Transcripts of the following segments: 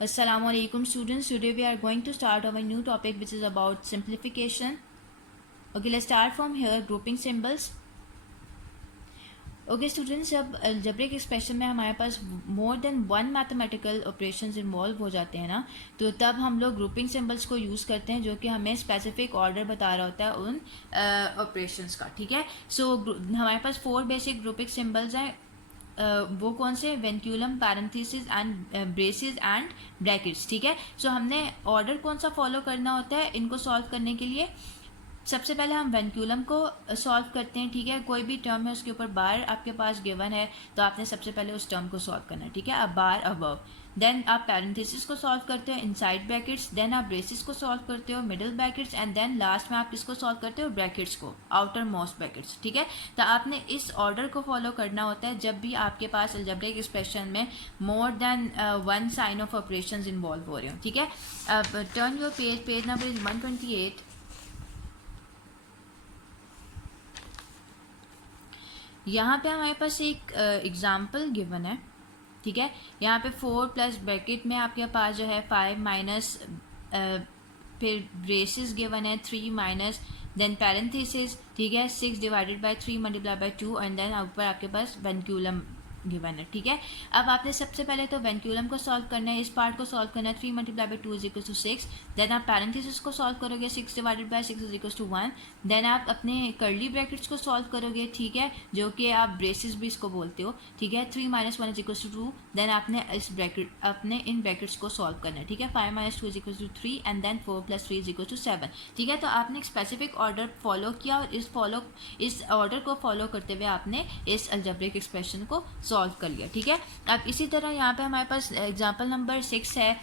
Assalamualaikum students. Today we are going to start our new topic which is about simplification. Okay, let's start from here. Grouping symbols. Okay students, जब algebraic expression में हमारे पास more than one mathematical operations involve हो जाते हैं ना, तो तब हम लोग ग्रुपिंग सिंबल्स को यूज़ करते हैं जो कि हमें स्पेसिफिक ऑर्डर बता रहा होता है उन ऑपरेशंस का. ठीक है, सो हमारे पास 4 बेसिक ग्रुपिंग सिंबल्स हैं. वो कौन से? Vinculum, parenthesis and braces and brackets. ठीक है, सो हमने ऑर्डर कौन सा फॉलो करना होता है इनको सॉल्व करने के लिए? सबसे पहले हम वेंक्यूलम को सॉल्व करते हैं. ठीक है, कोई भी टर्म है उसके ऊपर बार आपके पास गिवन है तो आपने सबसे पहले उस टर्म को सॉल्व करना है. ठीक है, अब बार अबव, देन आप पैरेंथेसिस को सॉल्व करते हो इनसाइड ब्रैकेट्स, देन आप ब्रेसेस को सॉल्व करते हो middle brackets, and then last में आप किसको सॉल्व करते हो? ब्रैकेट्स को, आउटर मोस्ट ब्रैकेट्स. ठीक है, तो आपने इस ऑर्डर को फॉलो करना होता है जब भी आपके पास अलजेब्रिक एक्सप्रेशन में मोर than one sine of operations involve हो रहे हो. ठीक है, अब turn your page number is 128. यहाँ पे हमारे पास एक एग्जाम्पल गिवन है. ठीक है, यहाँ पे 4 प्लस ब्रैकेट में आपके पास जो है 5 माइनस, फिर ब्रेसेस गिवन है 3 माइनस, देन पैरेंथेसिस. ठीक है, 6 divided by 3 multiply by 2, and then ऊपर आपके पास वेंक्यूलम गिवन है. ठीक है, अब आपने सबसे पहले तो वेंक्यूलम को सॉल्व करना है, इस पार्ट को सॉल्व करना है. 3 multiply by 2 is equal to 6. Then आप पैरेंथेसिस को सॉल्व करोगे, 6 divided by 6 is equal to 1. Then आप अपने कर्ली ब्रैकेट्स को सॉल्व करोगे. ठीक है, जो कि आप ब्रेसेस भी इसको बोलते हो. ठीक है, 3 minus 1 is equal to 2. Then आपने इस ब्रैकेट अपने इन ब्रैकेट्स को सॉल्व करना है. ठीक है, 5 minus 2 is equal to 3, and then 4 plus 3 is equal to 7. ठीक है, तो आपने एक स्पेसिफिक ऑर्डर फॉलो किया और इस ऑर्डर को फॉलो करते हुए आपने इस अलजेब्रिक एक्सप्रेशन को सॉल्व कर लिया. ठीक है, अब इसी तरह यहाँ पे हमारे पास एग्जाम्पल नंबर 6 है.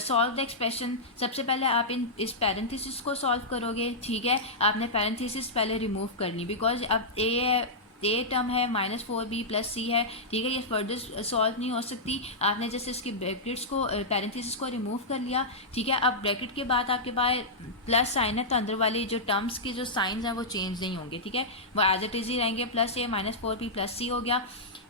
Solve the expression. सबसे पहले आप इस पैरेंथेसिस को सॉल्व करोगे. ठीक है, आपने पैरेंथेसिस पहले रिमूव करनी, बिकॉज अब ए टर्म है -4b प्लस सी है. ठीक है, ये फर्दर सॉल्व नहीं हो सकती. आपने जैसे इसकी ब्रैकेट्स को पैरेंथेसिस को रिमूव कर लिया. ठीक है, अब ब्रैकेट के बाद आपके पास प्लस साइन है तो अंदर वाली जो टर्म्स के जो साइंस हैं वो चेंज नहीं होंगे. ठीक है, वो एज इट इज ही रहेंगे. प्लस ए -4b प्लस सी हो गया.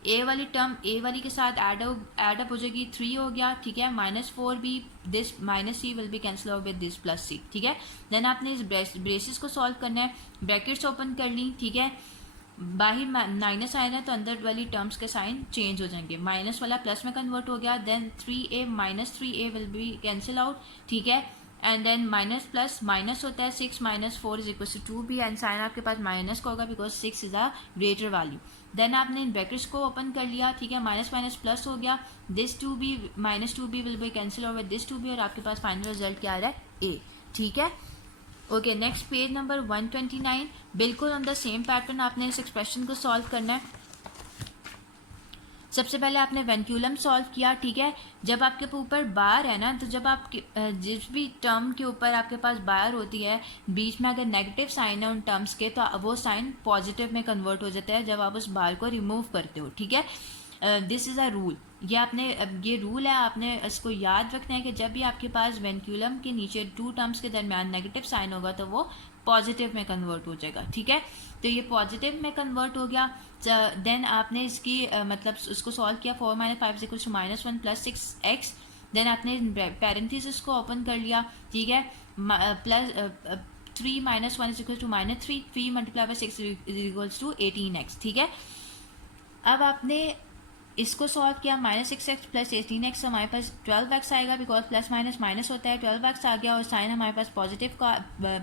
ए वाली टर्म ए वाली के साथ एडअप हो जाएगी, 3 हो गया. ठीक है, -4b, this -c will be cancel out with this plus C. ठीक है, देन आपने इस ब्रेसेस को सॉल्व करना है. ब्रैकेट्स ओपन कर ली. ठीक है, बाहर माइनस आएगा तो अंदर वाली टर्म्स के साइन चेंज हो जाएंगे. माइनस वाला प्लस में कन्वर्ट हो गया. Then 3a -3a will be cancel out. ठीक है, and then minus plus minus होता है. 6 माइनस 4 इज इक्वल टू 2 भी, एंड साइन आपके पास माइनस का होगा because 6 is a greater value. Then आपने इन ब्रैकेट्स को ओपन कर लिया. ठीक है, माइनस माइनस प्लस हो गया. This 2b -2b will be cancel over this 2b, और आपके पास फाइनल रिजल्ट क्या आ रहा है? a. ठीक है, ओके, नेक्स्ट पेज नंबर 129. बिल्कुल ऑन द सेम पैटर्न आपने इस एक्सप्रेशन को सॉल्व करना है. सबसे पहले आपने वेंक्यूलम सॉल्व किया. ठीक है, जब आपके ऊपर बार है ना, तो जब आप जिस भी टर्म के ऊपर आपके पास बार होती है, बीच में अगर नेगेटिव साइन है उन टर्म्स के, तो वो साइन पॉजिटिव में कन्वर्ट हो जाता है जब आप उस बार को रिमूव करते हो. ठीक है, दिस इज़ अ रूल. ये रूल है, आपने इसको याद रखना है कि जब भी आपके पास वेंक्यूलम के नीचे 2 टर्म्स के दरमियान नेगेटिव साइन होगा तो वो पॉजिटिव में कन्वर्ट हो जाएगा. ठीक है, तो ये पॉजिटिव में कन्वर्ट हो गया. देन आपने इसकी मतलब उसको सॉल्व किया. 4 - 5 = -1 प्लस 6x. देन आपने पैरेंथेसिस को ओपन कर लिया. ठीक है, plus 3 - 1 = -3. 3 multiply by 6 is equals to 18x. ठीक है, अब आपने इसको सॉल्व किया. -6x प्लस 18x, हमारे पास 12x आएगा बिकॉज प्लस माइनस माइनस होता है. 12x आ गया और साइन हमारे पास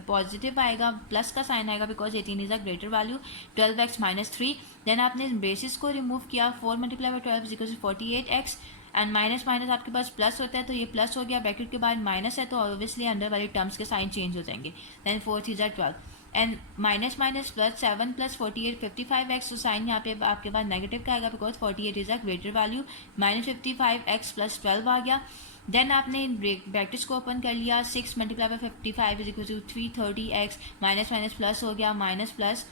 पॉजिटिव आएगा, प्लस का साइन आएगा because 18 is a greater value. 12x -3. Then आपने बेसिस को रिमूव किया. 4 multiply by 12 is 48x, and minus minus आपके पास प्लस होता है तो ये प्लस हो गया. ब्रैकेट के बाद माइनस है तो ऑब्वियसली अंदर वाले टर्म्स के साइन चेंज हो जाएंगे. Then 4 3 = 12, and minus minus plus 7 plus 48 55x. तो साइन यहाँ पे आपके पास नेगेटिव का आएगा because 48 is a greater value. -55x plus 12 आ गया. देन आपने ब्रैकेट्स को ओपन कर लिया. 6 multiply by 55 is equal to 330x. Minus minus plus हो गया, माइनस प्लस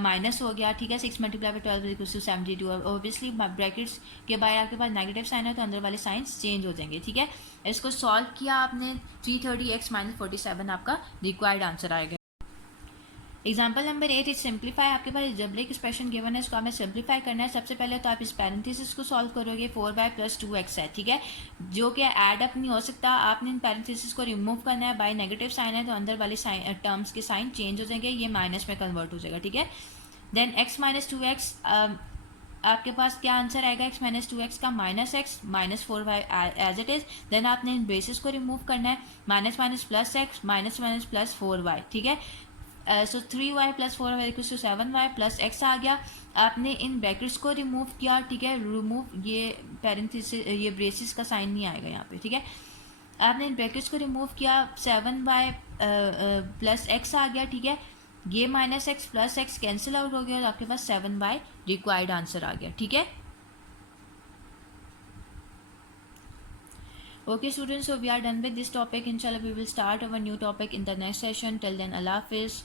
माइनस हो गया. ठीक है, 6 multiply by 12 is equal to 72. Obviously brackets के बाहर आपके पास नेगेटिव साइन है तो अंदर वाले साइंस चेंज हो जाएंगे. ठीक है, इसको सॉल्व किया आपने. 330x - 47 आपका रिक्वायर्ड आंसर आएगा. Example number 8 is simplify. आपके पास जबरिक एक्सप्रेशन गिवन है, इसको हमें सिंप्लीफाई करना है। सबसे पहले तो आप इस पैरेंथेसिस को सॉल्व करोगे, 4y + 2x है, ठीक है, जो कि ऐड अप नहीं हो सकता। आपने इन पैरेंथेसिस को रिमूव करना है, बाय नेगेटिव साइन है तो अंदर वाले टर्म्स के साइन चेंज हो जाएंगे, ये माइनस में कन्वर्ट हो जाएगा, ठीक है। देन x - 2x, आपके पास क्या आंसर आएगा, x - 2x का -x -4y as it is. Then आपने इन ब्रेसेस को रिमूव करना है, minus minus plus x minus minus plus 4y, ठीक है। सो 3y + 4y = 7y + x आ गया। आपने इन ब्रैकेट्स को रिमूव किया, ठीक है, रिमूव ये पैरेंथेसिस ये ब्रेसेस का साइन नहीं आएगा यहाँ पे, ठीक है। आपने इन ब्रैकेट्स को रिमूव किया, 7y + x आ गया, ठीक है। ये -x + x कैंसिल आउट हो गया और आपके पास 7y रिक्वायर्ड आंसर आ गया, ठीक है। Okay students, so we are done with this topic. Inshallah we will start our new topic in the next session. Till then, Allah Hafiz.